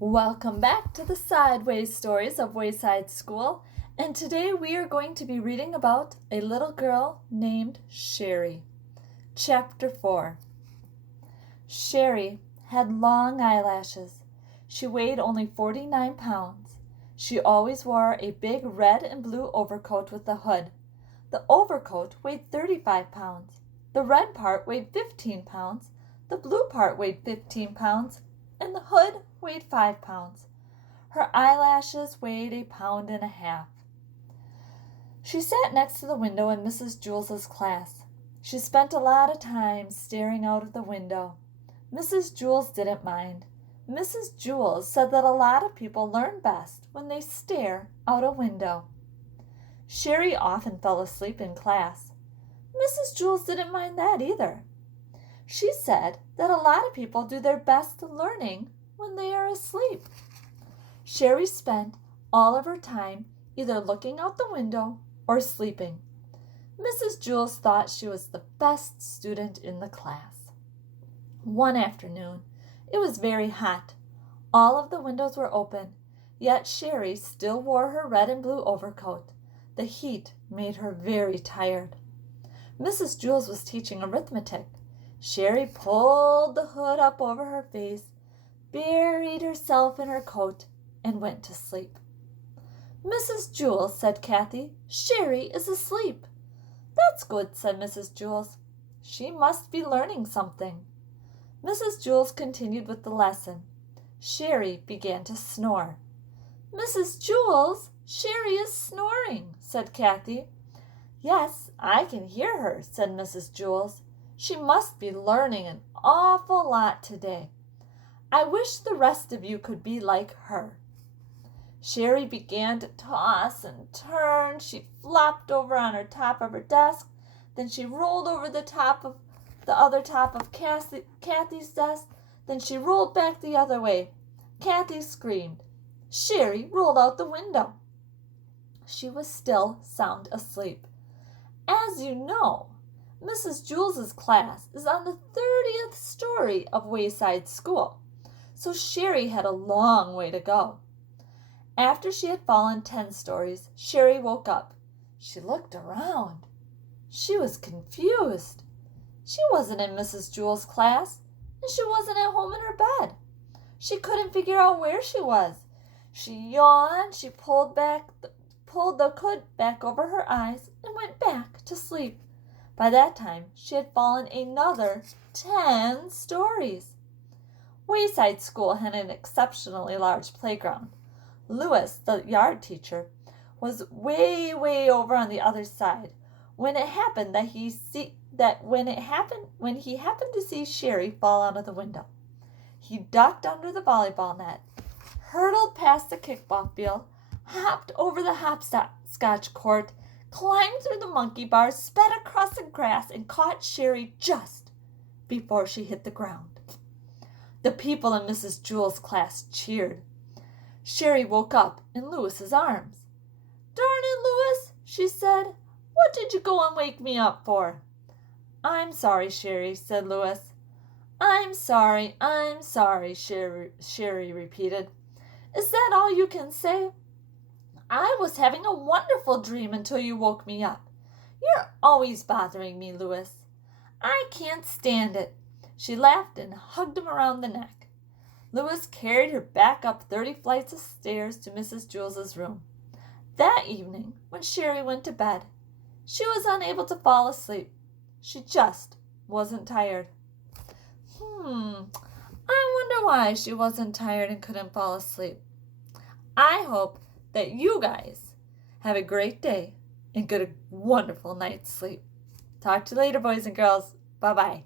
Welcome back to the Sideways Stories of Wayside School, and today we are going to be reading about a little girl named Sherry. Chapter 4. Sherry had long eyelashes. She weighed only 49 pounds. She always wore a big red and blue overcoat with a hood. The overcoat weighed 35 pounds. The red part weighed 15 pounds. The blue part weighed 15 pounds. And the hood weighed 5 pounds. Her eyelashes weighed 1.5 pounds. She sat next to the window in Mrs. Jules's class. She spent a lot of time staring out of the window. Mrs. Jules didn't mind. Mrs. Jules said that a lot of people learn best when they stare out a window. Sherry often fell asleep in class. Mrs. Jules didn't mind that either. She said that a lot of people do their best learning when they are asleep. Sherry spent all of her time either looking out the window or sleeping. Mrs. Jules thought she was the best student in the class. One afternoon, it was very hot. All of the windows were open, yet Sherry still wore her red and blue overcoat. The heat made her very tired. Mrs. Jules was teaching arithmetic. Sherry pulled the hood up over her face, buried herself in her coat, and went to sleep. "Mrs. Jules," said Kathy, "Sherry is asleep." "That's good," said Mrs. Jules. "She must be learning something." Mrs. Jules continued with the lesson. Sherry began to snore. "Mrs. Jules, Sherry is snoring," said Kathy. "Yes, I can hear her," said Mrs. Jules. "She must be learning an awful lot today. I wish the rest of you could be like her." Sherry began to toss and turn. She flopped over on her top of her desk. Then she rolled over the other top of Kathy's desk. Then she rolled back the other way. Kathy screamed. Sherry rolled out the window. She was still sound asleep. As you know, Mrs. Jules's class is on the 30th story of Wayside School, so Sherry had a long way to go. After she had fallen 10 stories, Sherry woke up. She looked around. She was confused. She wasn't in Mrs. Jules's class, and she wasn't at home in her bed. She couldn't figure out where she was. She yawned, she pulled the hood back over her eyes, and went back to sleep. By that time, she had fallen another 10 stories. Wayside School had an exceptionally large playground. Lewis, the yard teacher, was way over on the other side. When he happened to see Sherry fall out of the window, he ducked under the volleyball net, hurtled past the kickball field, hopped over the hopscotch court, climbed through the monkey bars, sped across the grass, and caught Sherry just before she hit the ground. The people in Mrs. Jules's class cheered. Sherry woke up in Lewis's arms. "Darn it, Lewis," she said. "What did you go and wake me up for?" "I'm sorry, Sherry," said Lewis. I'm sorry, Sherry repeated. "Is that all you can say? I was having a wonderful dream until you woke me up. You're always bothering me, Lewis. I can't stand it." She laughed and hugged him around the neck. Lewis carried her back up 30 flights of stairs to Mrs. Jules's room. That evening, when Sherry went to bed, she was unable to fall asleep. She just wasn't tired. I wonder why she wasn't tired and couldn't fall asleep. I hope that you guys have a great day and get a wonderful night's sleep. Talk to you later, boys and girls. Bye-bye.